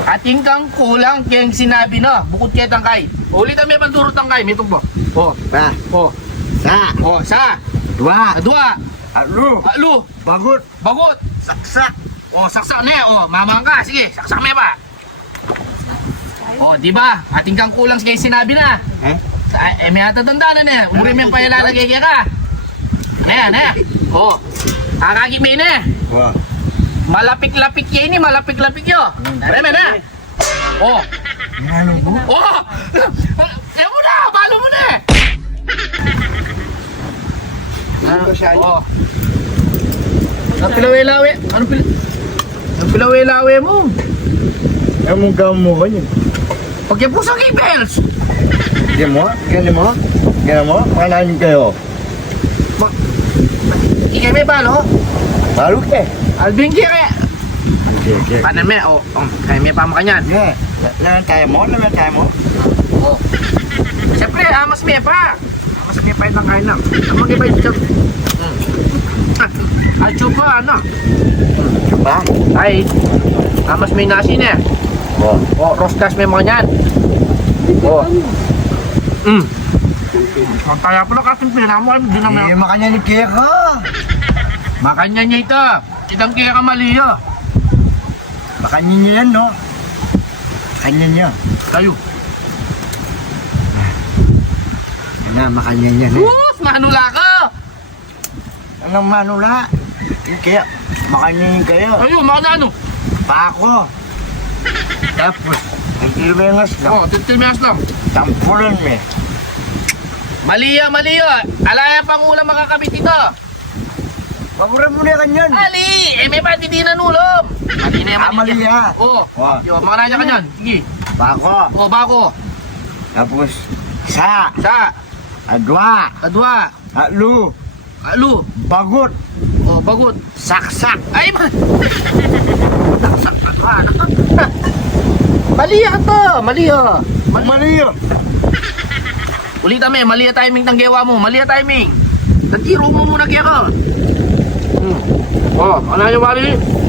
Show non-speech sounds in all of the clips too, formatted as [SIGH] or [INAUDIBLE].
Ating kang kulang kayang sinabi no. Bukod kay tangkay. Ulit ang may pandurot tangkay. May tugbo. Oh. Ba, Oh. sa, Oh. Sa. dua, Adwa. alo, Alu. bagut, Bagot. saksak. Oh, saksak na eh. Oh, mamang ka. Sige, saksak me pa. Oh, di ba? Ating kang kulang kayang sinabi na. Eh? Sa- Eh, may atatanda na niya. Umuri mo yung payalalagay kaya ka. Ano yan, eh? Oh. Akagi may na. Wah, Malapik-lapik yan ni, malapik-lapik yo. Tara [LAUGHS] na na. Oh. mo? Oh! Kaya mo na! Ano ba siya? Oh. Ang pilawi-lawi. Ano pil... Ang pilawi-lawi mo? Ano mong gamo ko? Pagyan po sa bells. Gyan mo? Gyan mo? Gyan mo? Manahin kayo. Ikay may balo. Baru ke? Albing kaya. Okay, okay. Paano may? Oh, oh. Kaya may pamakanyan. Yeah. Nahan tayo mo? Nahan tayo mo? Oh. Siyempre, amas may pa. Amas may pa itang kain lang. Ang mga iba yung Hmm. At chupa, ano? Ba? Ay, amas may nasi na. Wah. Oh, rostas may mga yan. Oh. Mm. Ang kaya pala kasi pinamo ay hindi Eh, naman. makanya ni Kaya ka. Makanya niya ito. Kitang kaya ka mali yun. Makanya niya yan, no? Makanya niya. Kayo. Yan na, makanya niya. Eh. Us, manula ka. Anong manula? Yung Kaya, makanya niya kayo. Kayo, mga na ano. Pako. Tapos, ang ilmengas lang. Oh, titilmias lang. Tampulan me. Mali yan, mali yun. Alaya pang ulam makakabit ito. Paboran mo na kanyan. Ali, eh may pati di nanulom. Mali na yan, Ah, mali yan. ah. Oh, yo, mga nanya ka dyan. Sige. Pako. Oh, bako. Tapos, sa, Sa, adwa, kadwa, alu, alu, bagut, oh, bagot. saksak. Ay, na to, ano? Mali ka to, mali oh. Mali. Mali. Ulit kami, mali timing ng gewa mo, mali timing. Nagtiro mo muna kaya ka. Ano yung mali?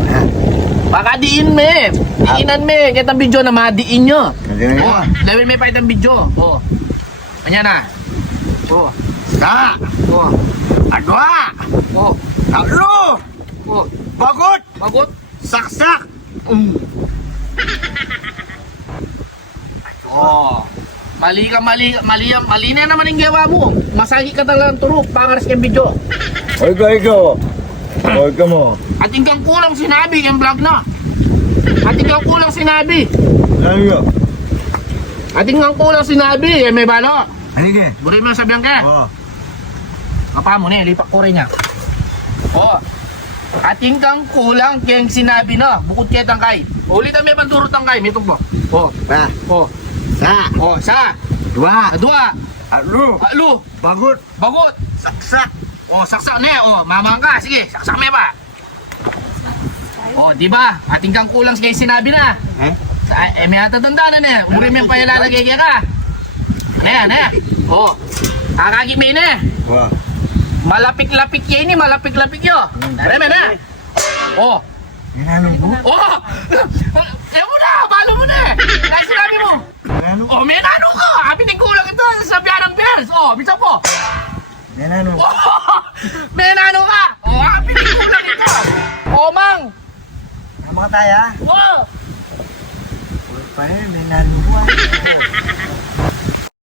Ah, [LAUGHS] Baka diin me. Diinan me. Kahit ang video na madiin nyo. Oh, level may pa itang video. Oh. Kanya na. Oh. Sa, Oh. adwa, Oh. alu, Oh. bagut, Bagot. saksak. Um. Oh. Mali ka, mali, mali, mali na naman yung gawa mo. Masahi ka talagang turok, pangaras kang video. Oy ka, Oy ka mo. At hinggang kulang sinabi, yung vlog na. At hinggang kulang sinabi. Ano yun? At hinggang kulang sinabi, eh may balo. Halika. Buri mo na sabihan ka. Oh. Apa mo na, lipak ko rin niya. Oh. Ating kang kulang kayang sinabi no, bukod kay tangkay. Ulit ang may pandurot tangkay, may tugbo. Oh, Ba, oh, sa, oh, sa, dua, adwa, alu, alu, bagut, bagot, saksak. Oh, saksak na, eh. oh, mamang ka, sige, saksak me pa. Oh, di ba? Ating kang kulang kayang sinabi na. Eh? Sa, eh, may atatanda na niya. Umuri mo yung payalalagay kaya ka. Ano yan, ano yan? Oh, akagi may na. Wah. Malapik-lapik yan ni, malapik-lapik yo. Tara na na. Oh, Yan ano mo? oh! [LAUGHS] Kaya mo na, palo mo na. Kaya sinabi mo. Yan ano? Oh, may nano ka. Happy din kulang ito sa biyan ng bells. Oh, bisa po. Yan ano? Oh, mo tayo? Oo! Oh! Pwede pa yun, may naluwa.